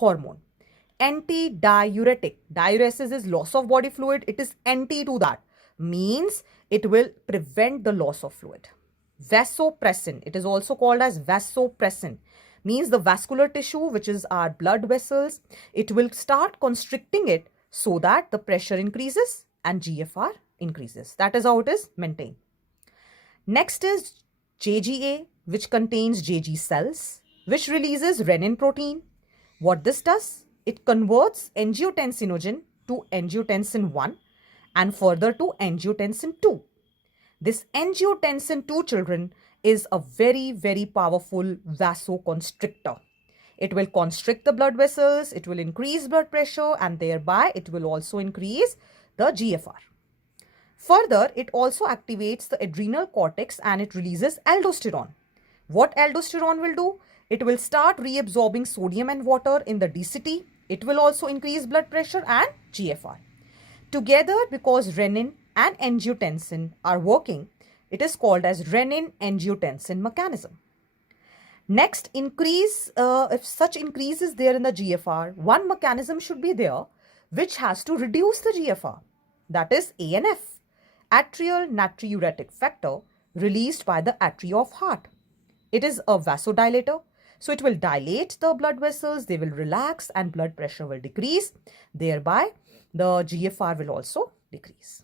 hormone. Anti-diuretic. Diuresis is loss of body fluid. It is anti to that. Means it will prevent the loss of fluid. Vasopressin. It is also called as vasopressin. Means the vascular tissue, which is our blood vessels, it will start constricting it so that the pressure increases and GFR increases. That is how it is maintained. Next is JGA, which contains JG cells, which releases renin protein. What this does? It converts angiotensinogen to angiotensin 1 and further to angiotensin 2. This angiotensin 2, children, is a very, very powerful vasoconstrictor. It will constrict the blood vessels, it will increase blood pressure, and thereby it will also increase the GFR. Further, it also activates the adrenal cortex and it releases aldosterone. What aldosterone will do? It will start reabsorbing sodium and water in the DCT. It will also increase blood pressure and GFR. Together, because renin and angiotensin are working, it is called as renin-angiotensin mechanism. Next, if such increase is there in the GFR, one mechanism should be there which has to reduce the GFR. That is ANF, atrial natriuretic factor, released by the atria of heart. It is a vasodilator, so it will dilate the blood vessels, they will relax and blood pressure will decrease. Thereby, the GFR will also decrease.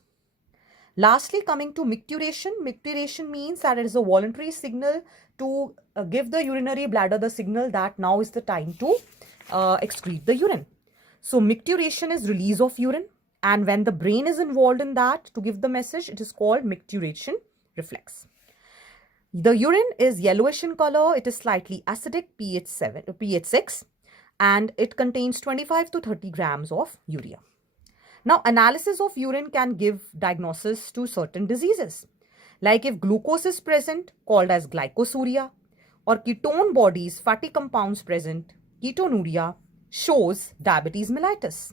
Lastly, coming to micturition. Micturition means that it is a voluntary signal to give the urinary bladder the signal that now is the time to excrete the urine. So micturition is release of urine, and when the brain is involved in that to give the message, it is called micturition reflex. The urine is yellowish in color. It is slightly acidic, pH 6, and it contains 25 to 30 grams of urea. Now, analysis of urine can give diagnosis to certain diseases. Like if glucose is present, called as glycosuria, or ketone bodies, fatty compounds present, ketonuria, shows diabetes mellitus.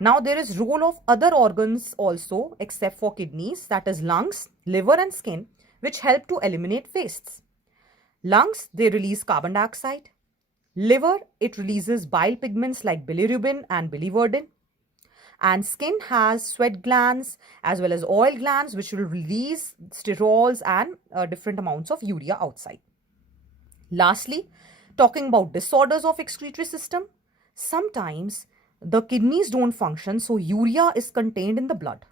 Now, there is role of other organs also except for kidneys, that is lungs, liver and skin, which help to eliminate wastes. Lungs, they release carbon dioxide. Liver, it releases bile pigments like bilirubin and biliverdin. And skin has sweat glands as well as oil glands, which will release sterols and different amounts of urea outside. Lastly, talking about disorders of excretory system, sometimes the kidneys don't function, so urea is contained in the blood.